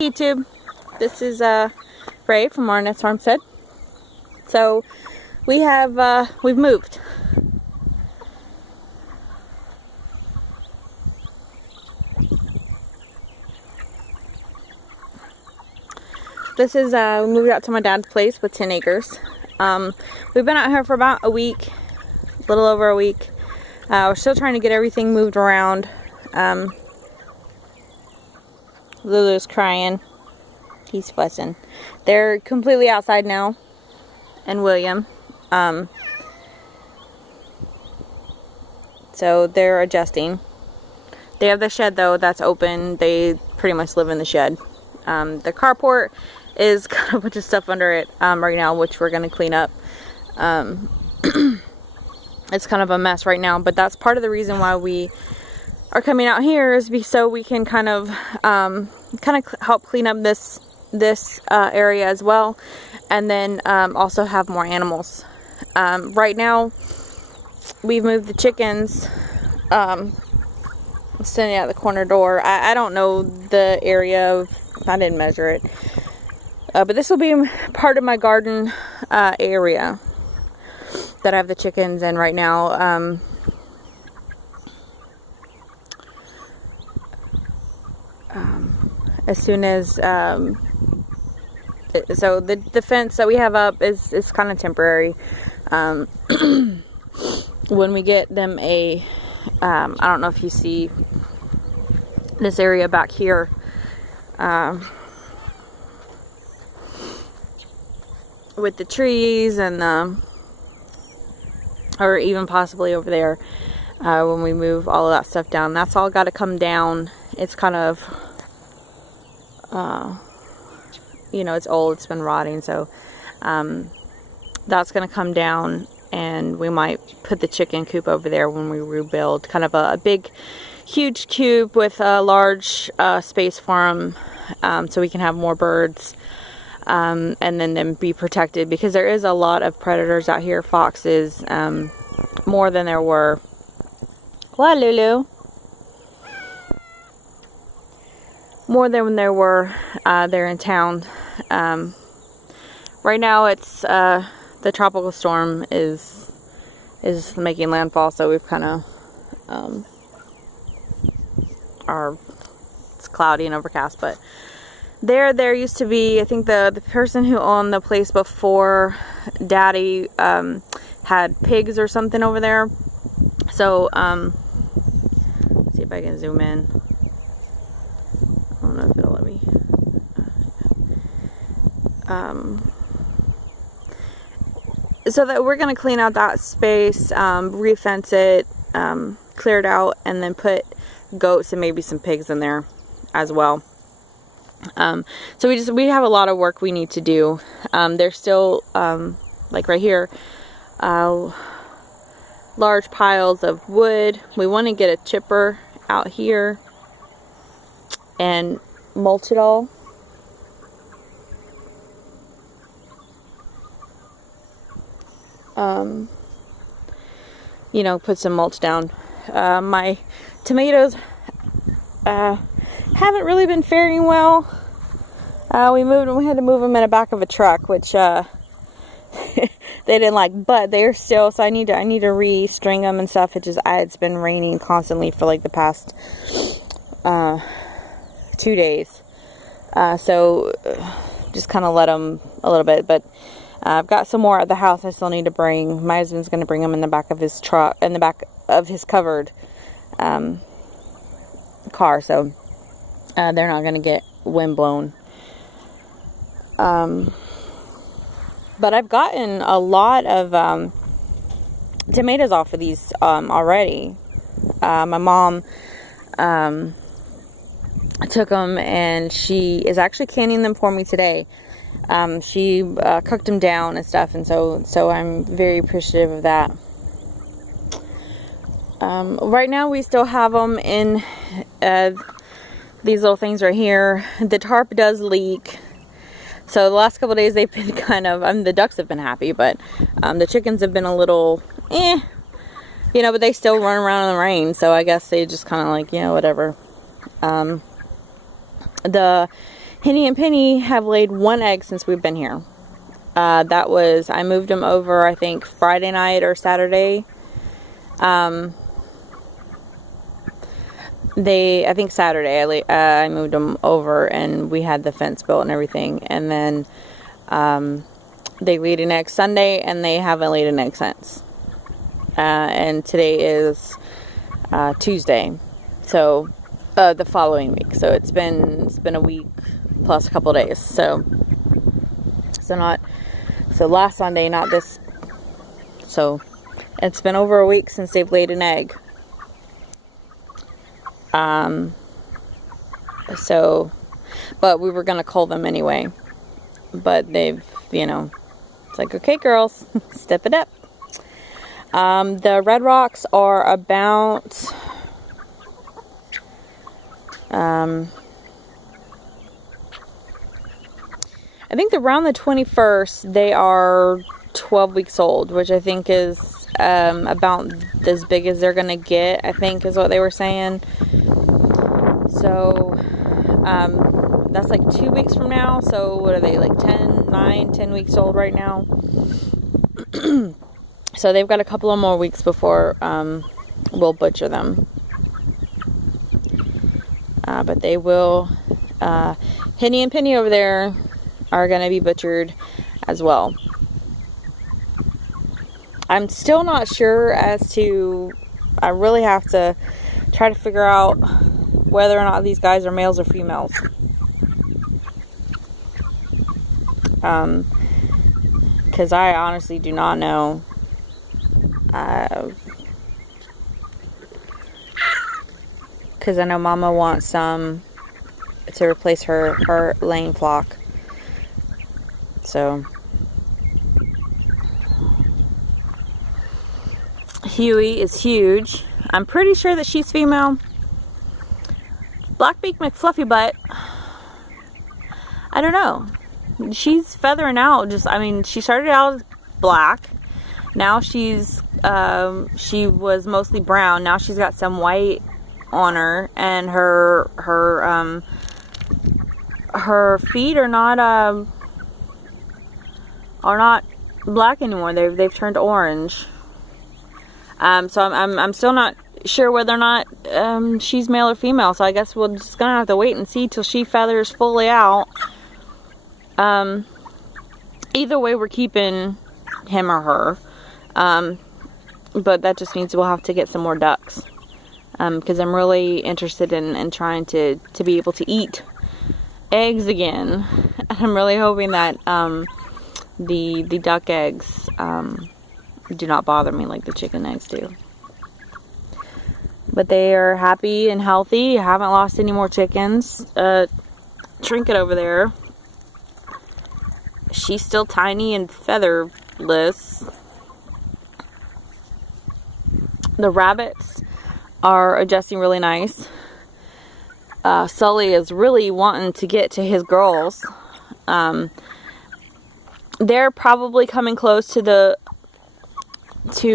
YouTube, this is Ray from Arnett's Farmstead. So we've moved. This is we moved out to my dad's place with 10 acres. We've been out here for about a week, a little over a week. We're still trying to get everything moved around. Lulu's crying. He's fussing. They're completely outside now. And William. So they're adjusting. They have the shed though that's open. They pretty much live in the shed. The carport is got a bunch of stuff under it right now, which we're going to clean up. It's kind of a mess right now, but that's part of the reason why we are coming out here, is so we can kind of help clean up this area as well, and then also have more animals. Right now we've moved the chickens. I'm standing at the corner door. I don't know the area I didn't measure it, but this will be part of my garden area that I have the chickens in right now. As soon as so the fence that we have up is kind of temporary. When we get them I don't know if you see this area back here, with the trees and or even possibly over there, when we move all of that stuff down, that's all got to come down. It's kind of you know, it's old, it's been rotting, so that's going to come down, and we might put the chicken coop over there when we rebuild, kind of a big huge coop with a large space for them, so we can have more birds, and then them be protected, because there is a lot of predators out here, foxes, more than there were. What, Lulu? More than when there were there in town. Right now it's the tropical storm is making landfall, so we've kind of it's cloudy and overcast, but there used to be, I think the person who owned the place before Daddy had pigs or something over there. So let's see if I can zoom in. I don't know if it'll let me. So that we're going to clean out that space, re-fence it, clear it out, and then put goats and maybe some pigs in there as well. So we have a lot of work we need to do. There's still, like right here, large piles of wood. We want to get a chipper out here and mulch it all. You know, put some mulch down. My tomatoes haven't really been faring well. We had to move them in the back of a truck, which they didn't like, but they're still, so I need to re-string them and stuff. It's been raining constantly for like the past 2 days, so just kind of let them a little bit, but I've got some more at the house I still need to bring. My husband's going to bring them in the back of his truck, in the back of his covered car, so they're not going to get wind blown. But I've gotten a lot of tomatoes off of these already. My mom took them, and she is actually canning them for me today. She cooked them down and stuff, and so I'm very appreciative of that. Right now we still have them in these little things right here. The tarp does leak, so the last couple of days they've been kind of, the ducks have been happy, but the chickens have been a little you know, but they still run around in the rain, so I guess they just kind of like, you know, whatever. The Henny and Penny have laid 1 egg since we've been here. I moved them over, I think, Friday night or Saturday. I think Saturday, I moved them over and we had the fence built and everything. And then, they laid an egg Sunday and they haven't laid an egg since. And today is, Tuesday. So, the following week. So it's been a week plus a couple days. So last Sunday, not this. So it's been over a week since they've laid an egg. But we were going to cull them anyway. But they've, it's like, okay, girls, step it up. The Red Rocks are about, I think around the 21st, they are 12 weeks old, which I think is about as big as they're going to get, I think is what they were saying. So, that's like 2 weeks from now. So what are they, like 10 weeks old right now? So they've got a couple of more weeks before we'll butcher them. But they will, Henny and Penny over there are going to be butchered as well. I'm still not sure as to, I really have to try to figure out whether or not these guys are males or females. Because I honestly do not know. Because I know Mama wants some to replace her laying flock. So Huey is huge. I'm pretty sure that she's female. Blackbeak McFluffy Butt, I don't know. She's feathering out. She started out as black. Now she was mostly brown. Now she's got some white on her, and her feet are not black anymore. They've turned orange. So I'm still not sure whether or not she's male or female. So I guess we're just gonna have to wait and see till she feathers fully out. Either way, we're keeping him or her. But that just means we'll have to get some more ducks. Because I'm really interested in trying to be able to eat eggs again. I'm really hoping that the duck eggs do not bother me like the chicken eggs do. But they are happy and healthy. Haven't lost any more chickens. Trinket over there, she's still tiny and featherless. The rabbits are adjusting really nice. Sully is really wanting to get to his girls. They're probably coming close to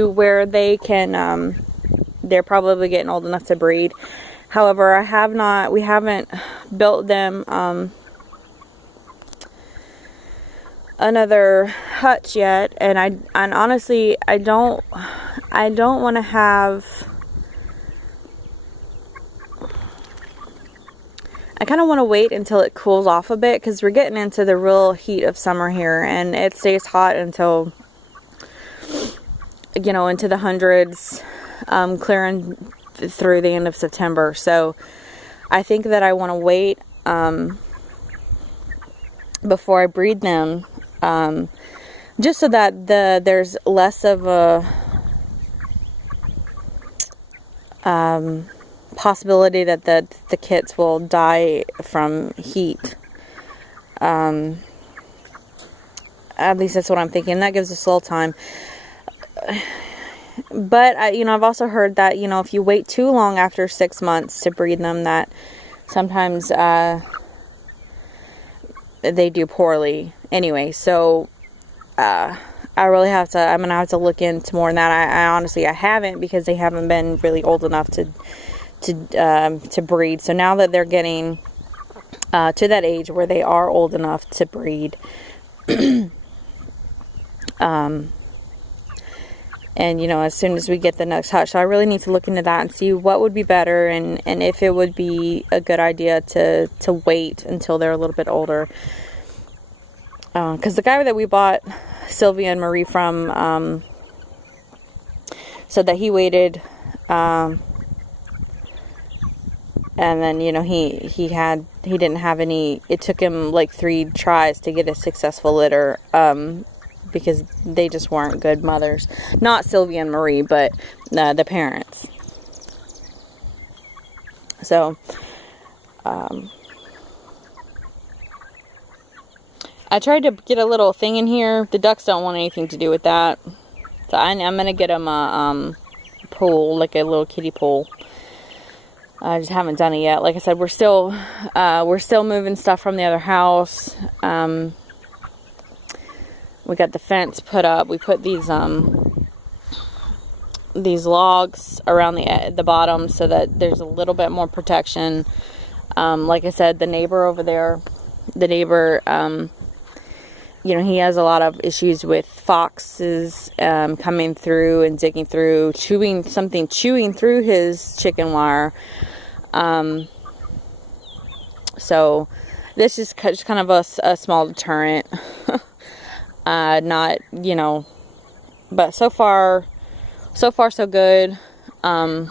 where they can, they're probably getting old enough to breed. However, we haven't built them another hutch yet, and honestly I don't want to have, I kind of want to wait until it cools off a bit, because we're getting into the real heat of summer here, and it stays hot until, into the hundreds, clearing through the end of September. So I think that I want to wait before I breed them, just so that there's less of a possibility that the kits will die from heat. At least that's what I'm thinking. That gives us a little time. But I've also heard that if you wait too long after 6 months to breed them, that sometimes they do poorly. Anyway, so I'm gonna have to look into more than that. I honestly haven't, because they haven't been really old enough to breed. So now that they're getting to that age where they are old enough to breed. And, you know, as soon as we get the next hatch, so I really need to look into that and see what would be better, and if it would be a good idea to wait until they're a little bit older. Because the guy that we bought Sylvia and Marie from said that he waited, and then, you know, he didn't have any, it took him like 3 tries to get a successful litter, because they just weren't good mothers. Not Sylvia and Marie, but the parents. So, I tried to get a little thing in here. The ducks don't want anything to do with that. So I'm going to get them a pool, like a little kiddie pool. I just haven't done it yet. Like I said, we're still moving stuff from the other house. We got the fence put up. We put these logs around the bottom so that there's a little bit more protection. Like I said, the neighbor over there, you know, he has a lot of issues with foxes coming through and digging through, chewing through his chicken wire. So this is just kind of a small deterrent. Not, you know, but so far so good. You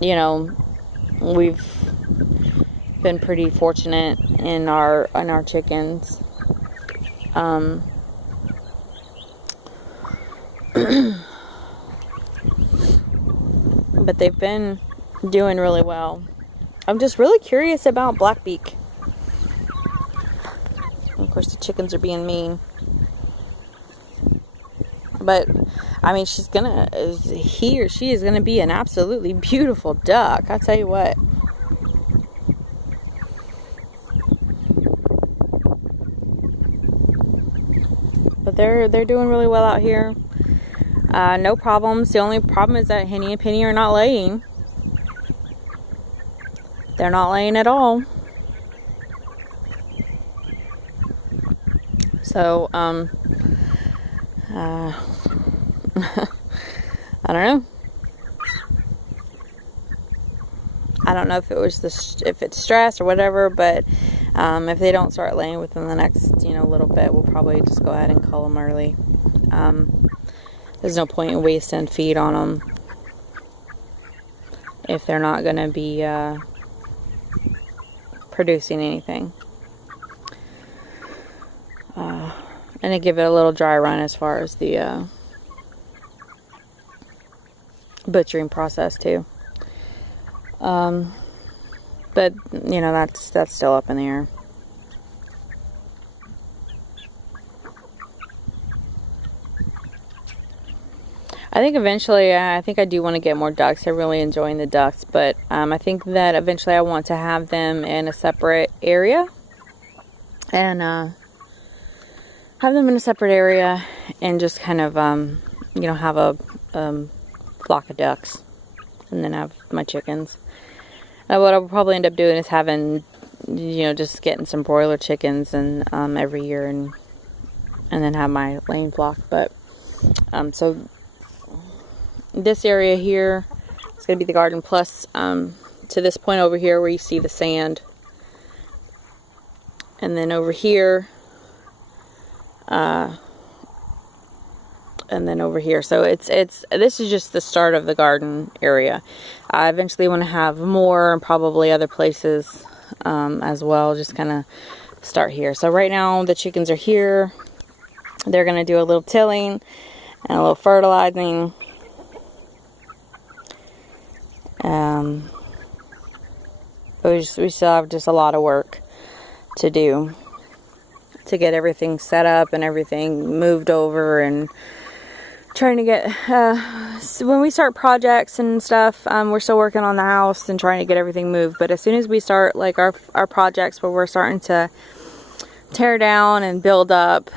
know, we've been pretty fortunate in our chickens. But they've been doing really well. I'm just really curious about Blackbeak. Of course, the chickens are being mean. But, I mean, he or she is gonna be an absolutely beautiful duck. I'll tell you what. But they're doing really well out here. No problems. The only problem is that Henny and Penny are not laying. They're not laying at all. So, I don't know. I don't know if it's stress or whatever, but if they don't start laying within the next, you know, little bit, we'll probably just go ahead and cull them early. There's no point in wasting feed on them if they're not going to be producing anything. And to give it a little dry run as far as the butchering process too. But you know, that's still up in the air. I think eventually, I think I do want to get more ducks. I'm really enjoying the ducks, but I think that eventually I want to have them in a separate area, and have them in a separate area, and just kind of you know, have a flock of ducks, and then have my chickens. What I'll probably end up doing is having, you know, just getting some broiler chickens and every year, and then have my laying flock. But so this area here is going to be the garden, plus to this point over here where you see the sand, and then over here, and then over here. So this is just the start of the garden area. I eventually want to have more, and probably other places as well. Just kind of start here. So right now the chickens are here. They're going to do a little tilling and a little fertilizing. But we still have just a lot of work to do to get everything set up and everything moved over, and trying to get so when we start projects and stuff, we're still working on the house and trying to get everything moved. But as soon as we start like our projects where we're starting to tear down and build up,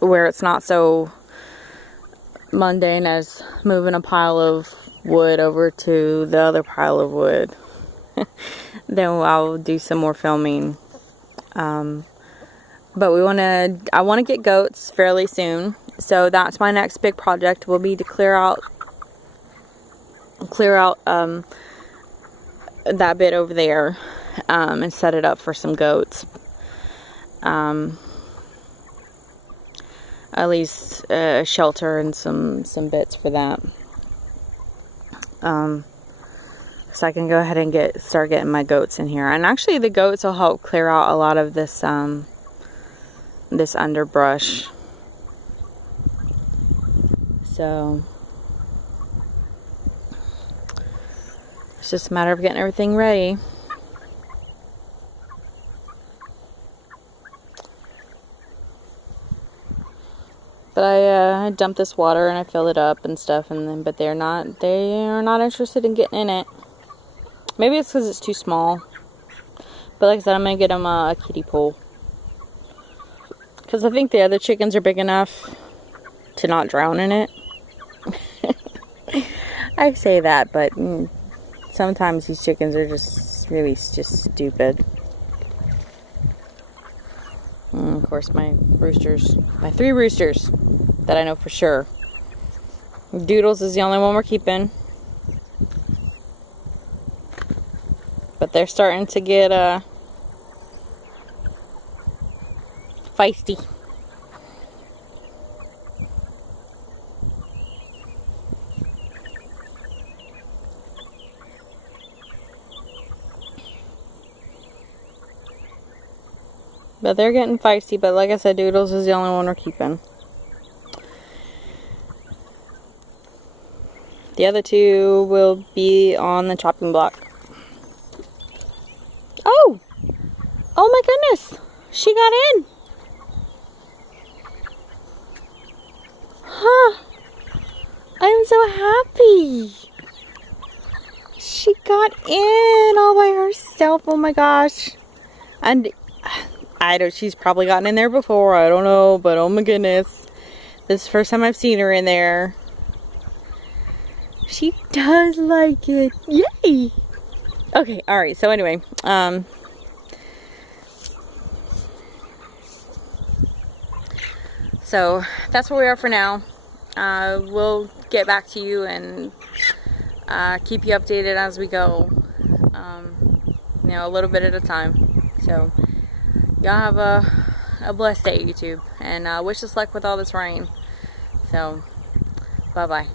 where it's not so mundane as moving a pile of wood over to the other pile of wood, then I'll do some more filming. But I want to get goats fairly soon. So that's my next big project, will be to clear out that bit over there, and set it up for some goats. At least a shelter and some bits for that. So I can go ahead and start getting my goats in here. And actually the goats will help clear out a lot of this this underbrush. So it's just a matter of getting everything ready. But I dumped this water and I filled it up and stuff, but they are not interested in getting in it. Maybe it's because it's too small. But like I said, I'm gonna get them a kiddie pool, because I think the other chickens are big enough to not drown in it. I say that, but sometimes these chickens are just really stupid. And of course, my 3 roosters that I know for sure. Doodles is the only one we're keeping. But they're starting to get feisty. But they're getting feisty, but like I said, Doodles is the only one we're keeping. The other 2 will be on the chopping block. Oh! Oh my goodness! She got in! Huh! I'm so happy! She got in all by herself, oh my gosh. And she's probably gotten in there before, I don't know, but oh my goodness. This is the first time I've seen her in there. She does like it. Yay! Okay, alright, so anyway, so that's where we are for now. We'll get back to you and keep you updated as we go, you know, a little bit at a time. So y'all have a blessed day, YouTube, and wish us luck with all this rain. So bye bye.